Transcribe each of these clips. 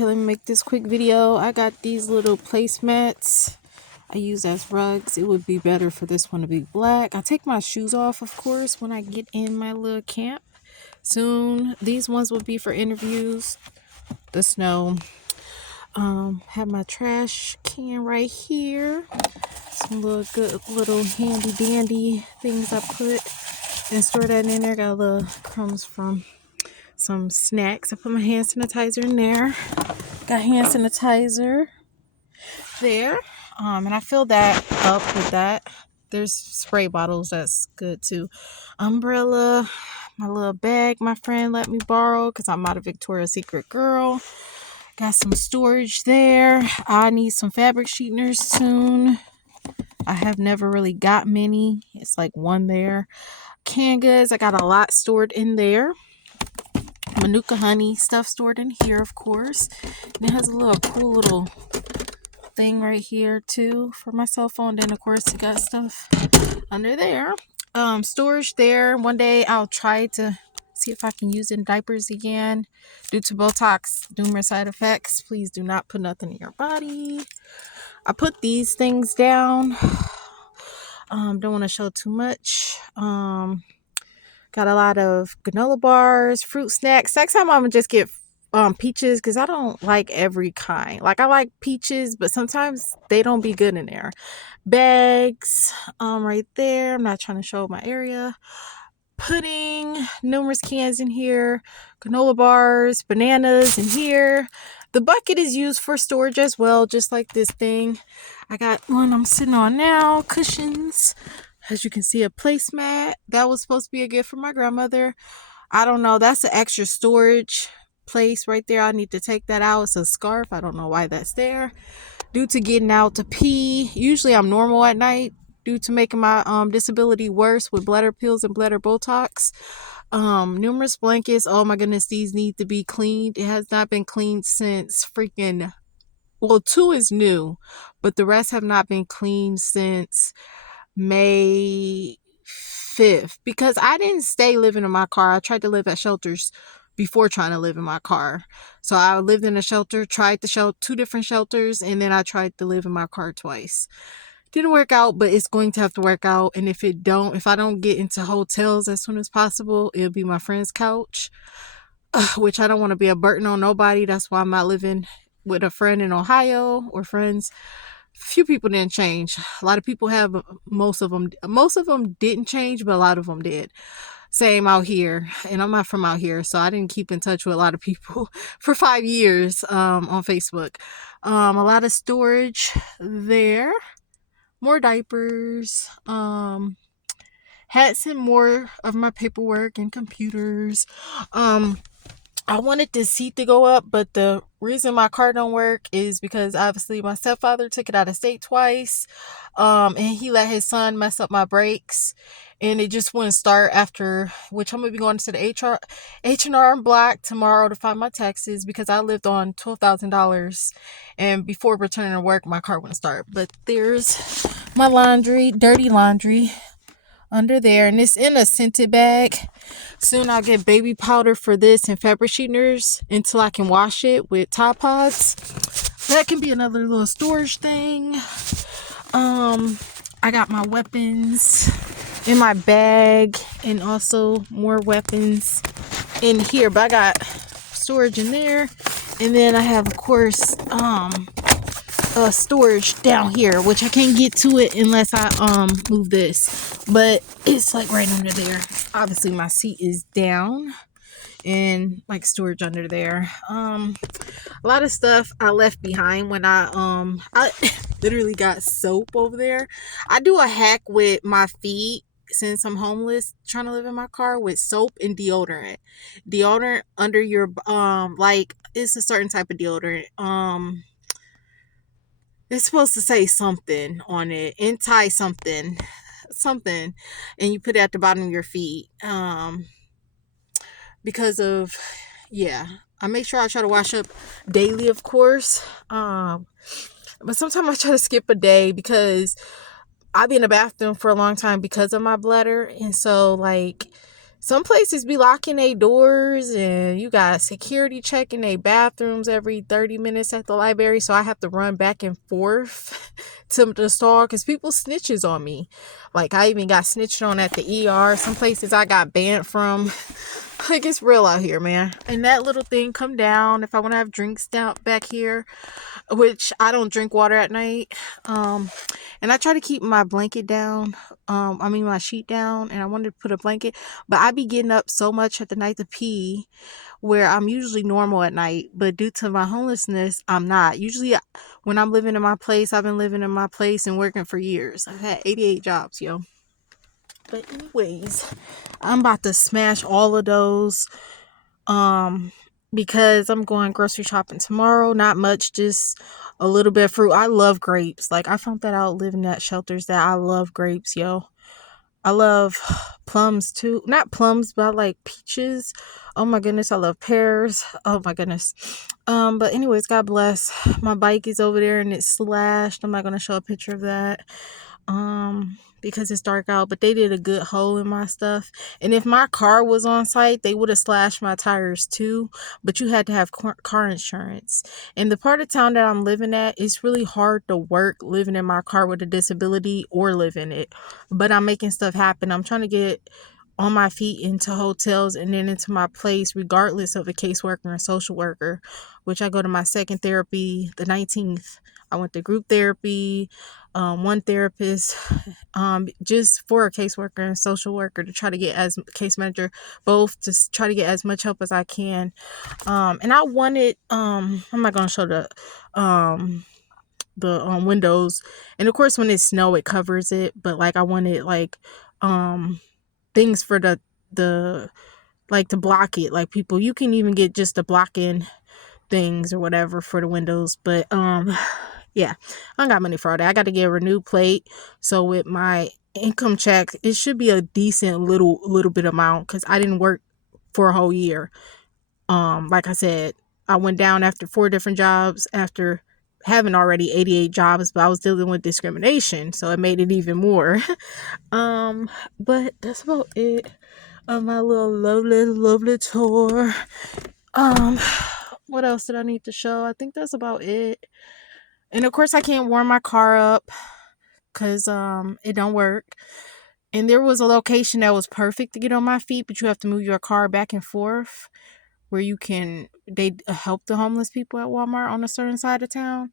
Okay, let me make this quick video. I got these little placemats I use as rugs. It would be better for this one to be black. I take my shoes off, of course, when I get in my little camp. Soon, these ones will be for interviews. The snow. Have my trash can right here. Some little good little handy dandy things I put and store that in there. Got little crumbs from some snacks. I put my hand sanitizer in there. Got hand sanitizer there. And I filled that up with that. There's spray bottles. That's good too. Umbrella. My little bag my friend let me borrow because I'm not a Victoria's Secret girl. Got some storage there. I need some fabric sheeteners soon. I have never really got many. It's like one there. Canned goods. I got a lot stored in there. Manuka honey stuff stored in here, of course. And it has a little cool little thing right here too for my cell phone. Then of course you got stuff under there. Storage there. One day I'll try to see if I can use in diapers again. Due to Botox, numerous side effects. Please do not put nothing in your body. I put these things down. Don't want to show too much. Got a lot of granola bars, fruit snacks. Next time I'm gonna just get peaches because I don't like every kind. Like I like peaches, but sometimes they don't be good in there. Bags, right there. I'm not trying to show my area. Pudding, numerous cans in here. Granola bars, bananas in here. The bucket is used for storage as well, just like this thing. I got one I'm sitting on now. Cushions. As you can see, a placemat. That was supposed to be a gift from my grandmother. I don't know. That's an extra storage place right there. I need to take that out. It's a scarf. I don't know why that's there. Due to getting out to pee. Usually I'm normal at night. Due to making my disability worse with bladder pills and bladder Botox. Numerous blankets. Oh my goodness, these need to be cleaned. It has not been cleaned since freaking... Well, 2 is new, but the rest have not been cleaned since May 5th because I didn't stay living in my car. I tried to live at shelters before trying to live in my car. So I lived in a shelter, tried to 2 different shelters, and then I tried to live in my car twice. Didn't work out, but it's going to have to work out. And if I don't get into hotels as soon as possible, it'll be my friend's couch, which I don't want to be a burden on nobody. That's why I'm not living with a friend in Ohio or friends. Few people didn't change. A lot of people have. Most of them didn't change, but a lot of them did. Same out here, and I'm not from out here, so I didn't keep in touch with a lot of people for 5 years on Facebook. A lot of storage there. More diapers. Had some more of my paperwork and computers. I wanted the seat to go up, but the reason my car don't work is because obviously my stepfather took it out of state twice. And he let his son mess up my brakes, and it just wouldn't start after, which I'm going to be going to the H&R Block tomorrow to find my taxes because I lived on $12,000, and before returning to work, my car wouldn't start. But there's my laundry, dirty laundry under there, and it's in a scented bag. Soon I'll get baby powder for this and fabric sheeteners until I can wash it with Tide Pods. That can be another little storage thing. I got my weapons in my bag and also more weapons in here, but I got storage in there, and then I have, of course, storage down here, which I can't get to it unless I move this, but it's like right under there. Obviously my seat is down and like storage under there. A lot of stuff I left behind when I literally got soap over there. I do a hack with my feet since I'm homeless, trying to live in my car, with soap and deodorant under your like it's a certain type of deodorant. It's supposed to say something on it, anti something, and you put it at the bottom of your feet. Because of, yeah, I make sure I try to wash up daily, of course. But sometimes I try to skip a day because I'll be in the bathroom for a long time because of my bladder, and so like Some places be locking their doors and you got security checking their bathrooms every 30 minutes at the library. So I have to run back and forth to the store because people snitches on me. Like I even got snitched on at the ER. Some places I got banned from. Like it's real out here, man. And that little thing come down if I want to have drinks down back here, which I don't drink water at night. And I try to keep my blanket down. My sheet down, and I wanted to put a blanket, but I be getting up so much at the night to pee, where I'm usually normal at night, but due to my homelessness, I'm not. Usually, when I'm living in my place, I've been living in my place and working for years. I've had 88 jobs, yo. But anyways, I'm about to smash all of those. Um, because I'm going grocery shopping tomorrow. Not much, just a little bit of fruit. I love grapes. Like I found that out living at shelters that I love grapes, yo. I love plums too. Not plums, but I like peaches. Oh my goodness, I love pears. Oh my goodness. But anyways, God bless. My bike is over there and it's slashed. I'm not gonna show a picture of that. Because it's dark out, but they did a good hole in my stuff. And if my car was on site, they would have slashed my tires too, but you had to have car insurance. And the part of town that I'm living at, it's really hard to work living in my car with a disability or live in it, but I'm making stuff happen. I'm trying to get on my feet into hotels and then into my place, regardless of a caseworker and social worker, which I go to my second therapy the 19th. I went to group therapy, one therapist, just for a caseworker and social worker to try to get as case manager, both to try to get as much help as I can. And I wanted, I'm not going to show the windows. And of course, when it's snow, it covers it. But like, I wanted like, things for the, like to block it. Like people, you can even get just the block-in things or whatever for the windows. But, yeah, I don't got money for all that. I got to get a renewed plate. So with my income check, it should be a decent little bit amount because I didn't work for a whole year. Like I said, I went down after 4 different jobs after having already 88 jobs, but I was dealing with discrimination, so it made it even more. But that's about it of my little lovely tour. What else did I need to show? I think that's about it. And of course I can't warm my car up because it don't work. And there was a location that was perfect to get on my feet, but you have to move your car back and forth where they help the homeless people at Walmart on a certain side of town.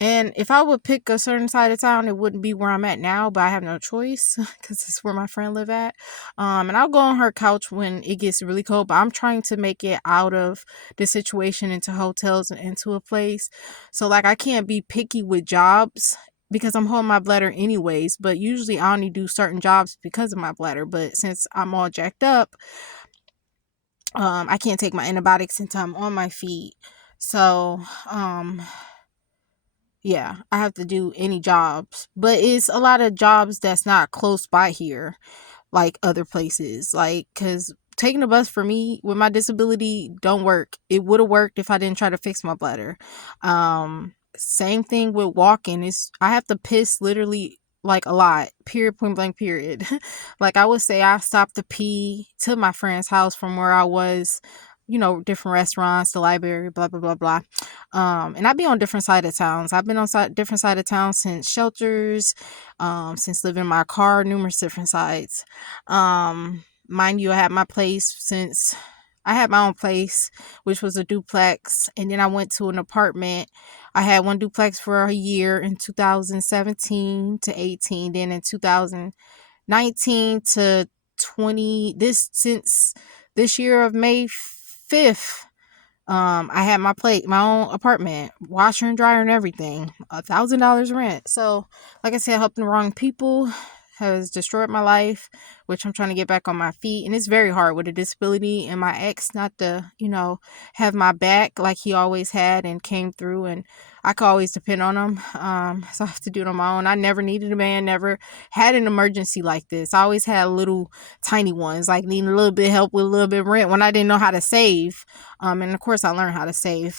And if I would pick a certain side of town, it wouldn't be where I'm at now, but I have no choice because it's where my friend live at. And I'll go on her couch when it gets really cold, but I'm trying to make it out of the situation into hotels and into a place. So like I can't be picky with jobs because I'm holding my bladder anyways, but usually I only do certain jobs because of my bladder. But since I'm all jacked up, I can't take my antibiotics until I'm on my feet. So, yeah, I have to do any jobs, but it's a lot of jobs that's not close by here, like other places. Like, cause taking a bus for me with my disability don't work. It would have worked if I didn't try to fix my bladder. Same thing with walking. I have to piss literally like a lot. Period. Point blank. Period. Like I would say, I stopped to pee to my friend's house from where I was. Different restaurants, the library, blah blah blah blah. And I'd be on different side of towns. I've been on different side of town since shelters, since living in my car, numerous different sides. Mind you, I had my own place, which was a duplex, and then I went to an apartment. I had one duplex for a year in 2017 to 18, then in 2019 to 20. Since this year of May 5th. I had my own apartment, washer and dryer and everything, $1,000 rent. So, like I said, helping the wrong people has destroyed my life, which I'm trying to get back on my feet. And it's very hard with a disability and my ex not to, have my back like he always had and came through, and I could always depend on him. So I have to do it on my own. I never needed a man, never had an emergency like this. I always had little tiny ones, like needing a little bit of help with a little bit of rent when I didn't know how to save. And of course I learned how to save.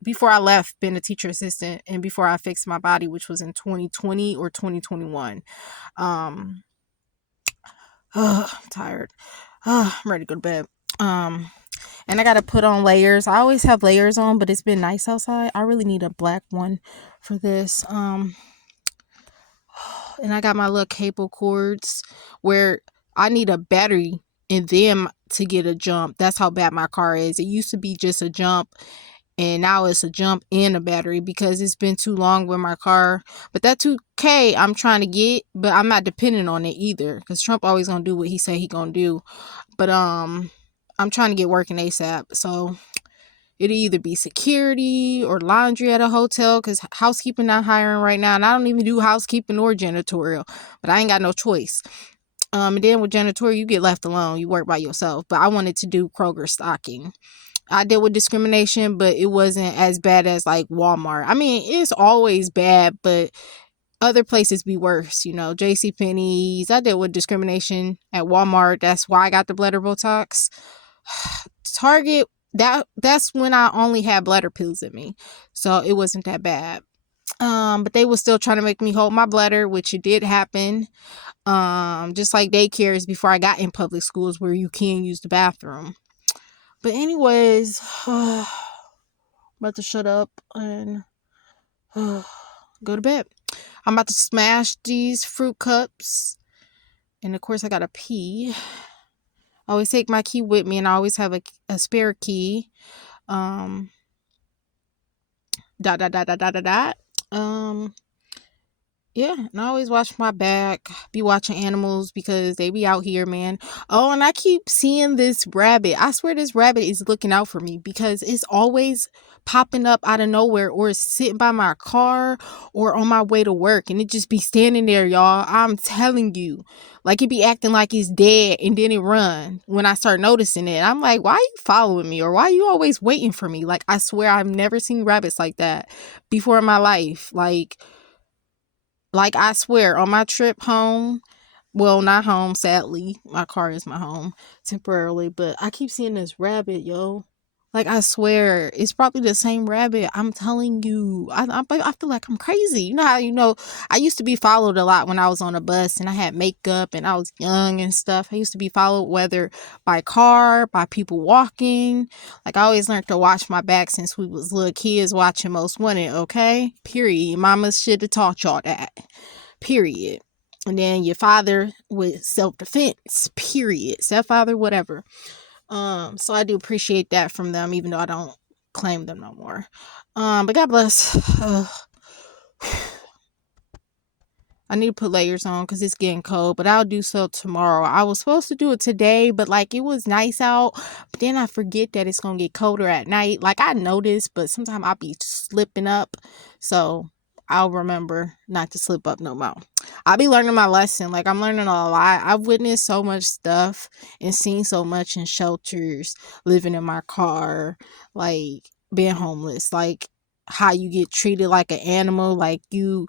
Before I left being a teacher assistant and before I fixed my body, which was in 2020 or 2021. I'm tired. I'm ready to go to bed. And I gotta put on layers. I always have layers on, but it's been nice outside. I really need a black one for this. And I got my little cable cords where I need a battery in them to get a jump. That's how bad my car is. It used to be just a jump, and now it's a jump and a battery because it's been too long with my car. But that 2K I'm trying to get, but I'm not dependent on it either because Trump always gonna do what he say he gonna do. But I'm trying to get working ASAP. So it'll either be security or laundry at a hotel because housekeeping not hiring right now, and I don't even do housekeeping or janitorial, but I ain't got no choice. And then with janitorial, you get left alone. You work by yourself. But I wanted to do Kroger stocking. I dealt with discrimination, but it wasn't as bad as like Walmart. I mean, it's always bad, but other places be worse. You know, JCPenney's. I dealt with discrimination at Walmart. That's why I got the bladder Botox. Target, that's when I only had bladder pills in me, so it wasn't that bad. But they were still trying to make me hold my bladder, which it did happen. Just like daycares before I got in public schools where you can use the bathroom. But anyways, about to shut up and go to bed. I'm about to smash these fruit cups, and of course I gotta pee. I always take my key with me, and I always have a spare key. Um, dot dot dot dot dot dot dot. Yeah, and I always watch my back, be watching animals because they be out here, man. Oh, and I keep seeing this rabbit. I swear this rabbit is looking out for me because it's always popping up out of nowhere, or it's sitting by my car or on my way to work, and it just be standing there, y'all. I'm telling you. Like, it be acting like it's dead, and then it run when I start noticing it. I'm like, why are you following me? Or why are you always waiting for me? Like, I swear I've never seen rabbits like that before in my life. Like, I swear, on my trip home, well, not home, sadly. My car is my home temporarily, but I keep seeing this rabbit, yo. Like, I swear, it's probably the same rabbit. I'm telling you. I feel like I'm crazy. I used to be followed a lot when I was on a bus and I had makeup and I was young and stuff. I used to be followed whether by car, by people walking. Like, I always learned to watch my back since we was little kids watching Most Wanted, okay? Period. Mama should have taught y'all that. Period. And then your father with self-defense, period. Stepfather, whatever. So I do appreciate that from them, even though I don't claim them no more. But God bless. I need to put layers on because it's getting cold, but I'll do so tomorrow. I was supposed to do it today, but like it was nice out, but then I forget that it's gonna get colder at night. Like, I noticed, but sometimes I'll be slipping up, so I'll remember not to slip up no more. I'll be learning my lesson. Like, I'm learning a lot. I've witnessed so much stuff and seen so much in shelters, living in my car, like being homeless, like how you get treated like an animal, like you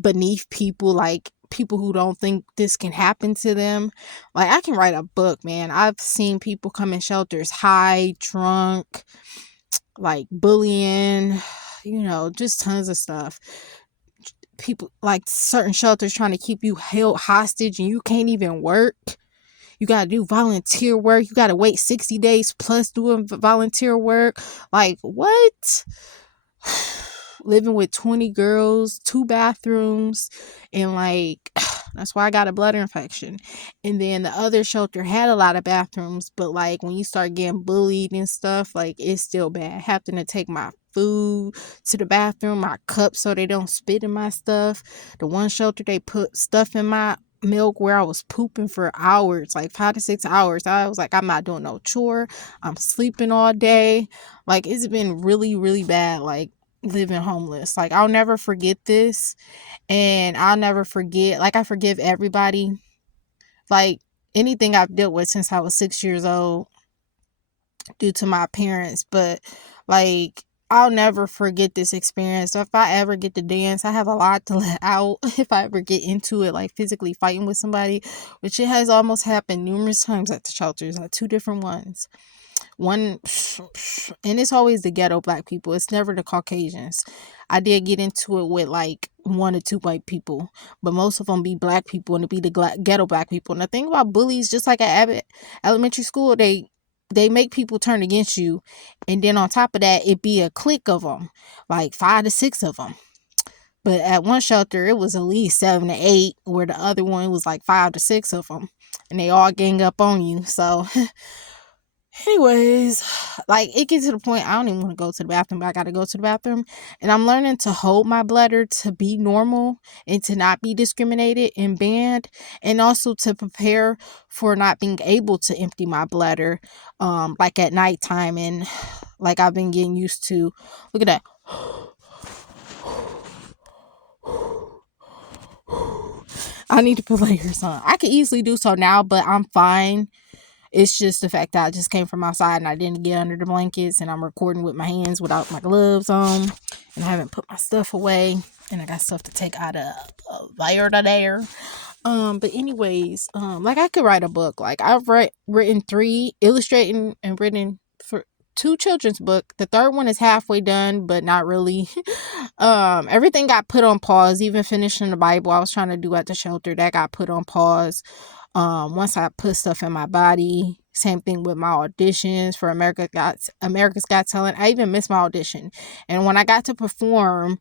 beneath people, like people who don't think this can happen to them. Like, I can write a book, man. I've seen people come in shelters high, drunk, like bullying, just tons of stuff. People, like certain shelters trying to keep you held hostage and you can't even work. You got to do volunteer work. You got to wait 60 days plus doing volunteer work. Like, what? Living with 20 girls, 2 bathrooms, and like, that's why I got a bladder infection. And then the other shelter had a lot of bathrooms, but like when you start getting bullied and stuff, like, it's still bad. Having to take my food to the bathroom, my cups, so they don't spit in my stuff. The one shelter, they put stuff in my milk where I was pooping for hours, like 5 to 6 hours. I was like, I'm not doing no chore. I'm sleeping all day. Like, it's been really, really bad. Like, living homeless. Like, I'll never forget this, and I'll never forget, like, I forgive everybody, like anything I've dealt with since I was 6 years old due to my parents, but like, I'll never forget this experience. So if I ever get to dance, I have a lot to let out. If I ever get into it, like physically fighting with somebody, which it has almost happened numerous times at the shelters, like 2 different ones. One, and it's always the ghetto black people. It's never the Caucasians. I did get into it with like one or two white people, but most of them be black people, and it be the ghetto black people. And the thing about bullies, just like at elementary school, they make people turn against you, and then on top of that, it be a clique of them, like 5 to 6 of them. But at one shelter, it was at least 7 to 8, where the other one was like 5 to 6 of them, and they all gang up on you. So, anyways, like it gets to the point I don't even want to go to the bathroom, but I got to go to the bathroom, and I'm learning to hold my bladder to be normal and to not be discriminated and banned, and also to prepare for not being able to empty my bladder, like at nighttime, and like I've been getting used to. Look at that. I need to put layers on. I could easily do so now, but I'm fine. It's just the fact that I just came from outside and I didn't get under the blankets, and I'm recording with my hands without my gloves on, and I haven't put my stuff away, and I got stuff to take out of there to there. But anyways, like I could write a book. Like I've written 3, illustrating and written for 2 children's book. The third one is halfway done, but not really. Everything got put on pause. Even finishing the Bible I was trying to do at the shelter, that got put on pause. Once I put stuff in my body. Same thing with my auditions for America's Got Talent. I even missed my audition, and when I got to perform,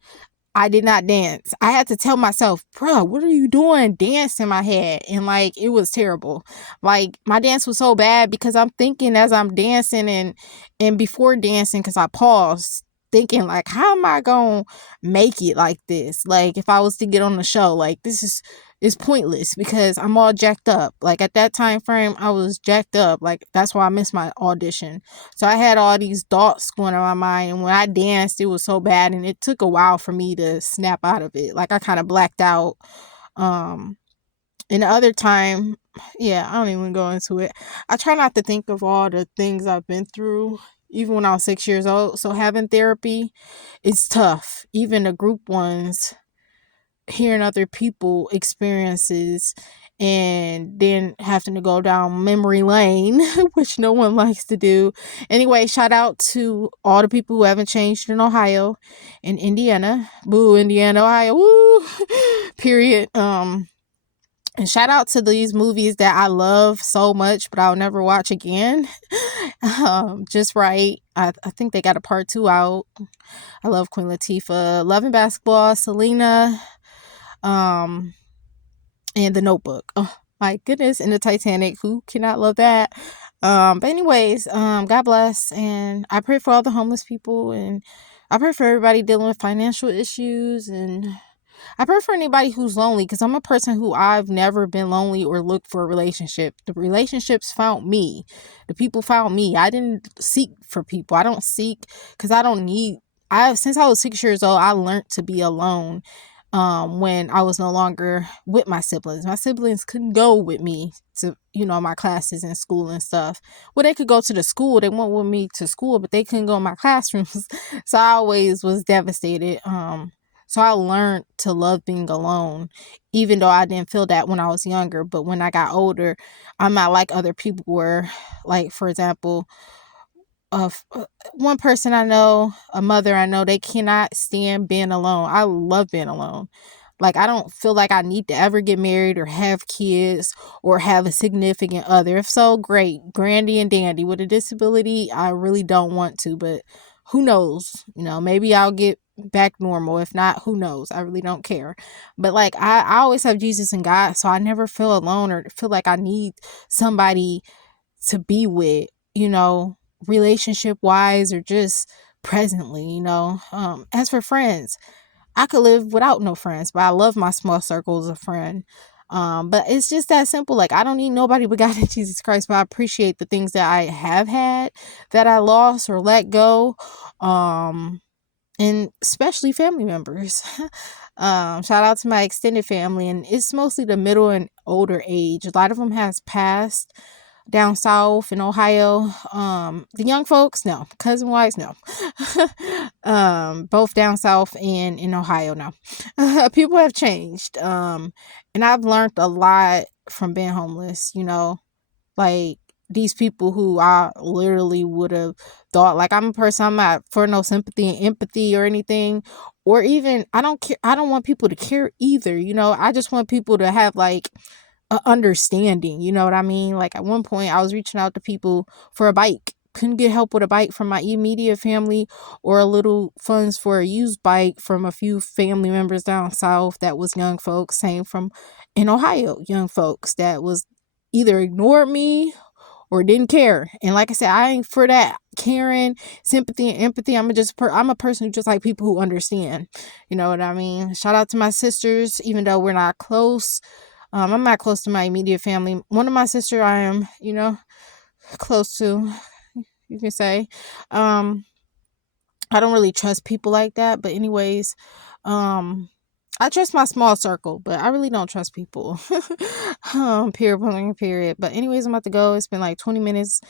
I did not dance. I had to tell myself, bro, what are you doing? Dance in my head. And like, it was terrible. Like, my dance was so bad because I'm thinking as I'm dancing, and before dancing, because I paused, thinking like, how am I going to make it like this? Like, if I was to get on the show, like, this is pointless because I'm all jacked up. Like, at that time frame, I was jacked up. Like, that's why I missed my audition. So I had all these thoughts going on my mind, and when I danced, it was so bad, and it took a while for me to snap out of it. Like, I kind of blacked out. And the other time, yeah, I don't even go into it. I try not to think of all the things I've been through, even when I was 6 years old. So having therapy, it's tough. Even the group ones, hearing other people experiences, and then having to go down memory lane, which no one likes to do. Anyway, shout out to all the people who haven't changed in Ohio and Indiana. Boo, Indiana, Ohio, woo, period. And shout out to these movies that I love so much, but I'll never watch again. Just right. I think they got a part 2 out. I love Queen Latifah, Love and Basketball, Selena, and The Notebook. Oh my goodness, and the Titanic. Who cannot love that? But anyways, God bless, and I pray for all the homeless people, and I pray for everybody dealing with financial issues, and I pray for anybody who's lonely, because I'm a person who I've never been lonely or looked for a relationship. The relationships found me. The people found me. I didn't seek for people. I don't seek because I don't need. Since I was 6 years old, I learned to be alone. When I was no longer with my siblings. My siblings couldn't go with me to, my classes in school and stuff. Well, they could go to the school. They went with me to school, but they couldn't go in my classrooms. So I always was devastated. So I learned to love being alone, even though I didn't feel that when I was younger. But when I got older, I'm not like other people were. Like, for example, one person I know, a mother I know, they cannot stand being alone. I love being alone. Like, I don't feel like I need to ever get married or have kids or have a significant other. If so, great. Grandy and dandy. With a disability, I really don't want to, but who knows? Maybe I'll get back normal. If not, who knows? I really don't care. But like, I always have Jesus and God, so I never feel alone or feel like I need somebody to be with, relationship wise, or just presently. As for friends, I could live without no friends, but I love my small circles of friends. But it's just that simple. Like, I don't need nobody but God and Jesus Christ, but I appreciate the things that I have had that I lost or let go. And especially family members. Shout out to my extended family, and it's mostly the middle and older age. A lot of them has passed down south in Ohio. The young folks, no. Cousin wives, no. Both down south and in Ohio, no. People have changed. And I've learned a lot from being homeless, like these people who I literally would have thought, like, I'm a person, I'm not for no sympathy and empathy or anything, or even I don't care. I don't want people to care either. I just want people to have like a understanding. You know what I mean? Like at one point, I was reaching out to people for a bike. Couldn't get help with a bike from my immediate family, or a little funds for a used bike from a few family members down south that was young folks. Same from in Ohio, young folks that was either ignored me or didn't care. And like I said, I ain't for that caring, sympathy, and empathy. I'm a person who just like people who understand. You know what I mean? Shout out to my sisters, even though we're not close. I'm not close to my immediate family. One of my sister I am, close to, you can say. I don't really trust people like that. But anyways, I trust my small circle, but I really don't trust people. Period. But anyways, I'm about to go. It's been like 20 minutes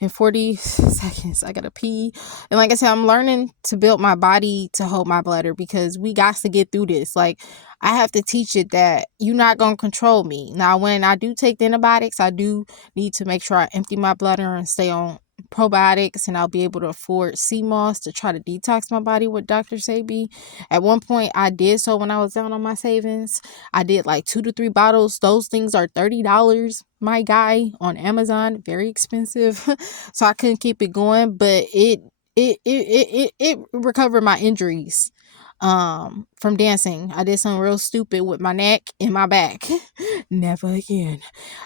and 40 seconds. I gotta pee. And like I said, I'm learning to build my body to hold my bladder, because we got to get through this. Like, I have to teach it that you're not gonna control me. Now, when I do take the antibiotics, I do need to make sure I empty my bladder and stay on probiotics, and I'll be able to afford sea moss to try to detox my body with Dr. Sabi. At one point I did so when I was down on my savings. I did like 2 to 3 bottles. Those things are $30, my guy, on Amazon. Very expensive. So I couldn't keep it going, but it recovered my injuries from dancing. I did something real stupid with my neck and my back. Never again.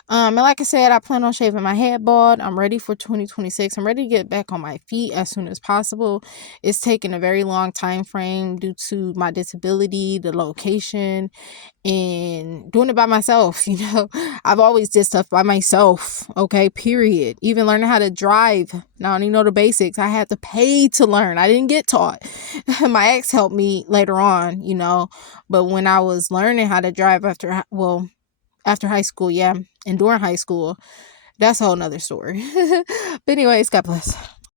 And like I said, I plan on shaving my head bald. I'm ready for 2026. I'm ready to get back on my feet as soon as possible. It's taken a very long time frame due to my disability, the location, and doing it by myself. I've always did stuff by myself. Okay, period. Even learning how to drive. Now I don't even know the basics. I had to pay to learn. I didn't get taught. My ex helped me later on, but when I was learning how to drive after high school, yeah, and during high school, that's a whole nother story. But anyways, God bless.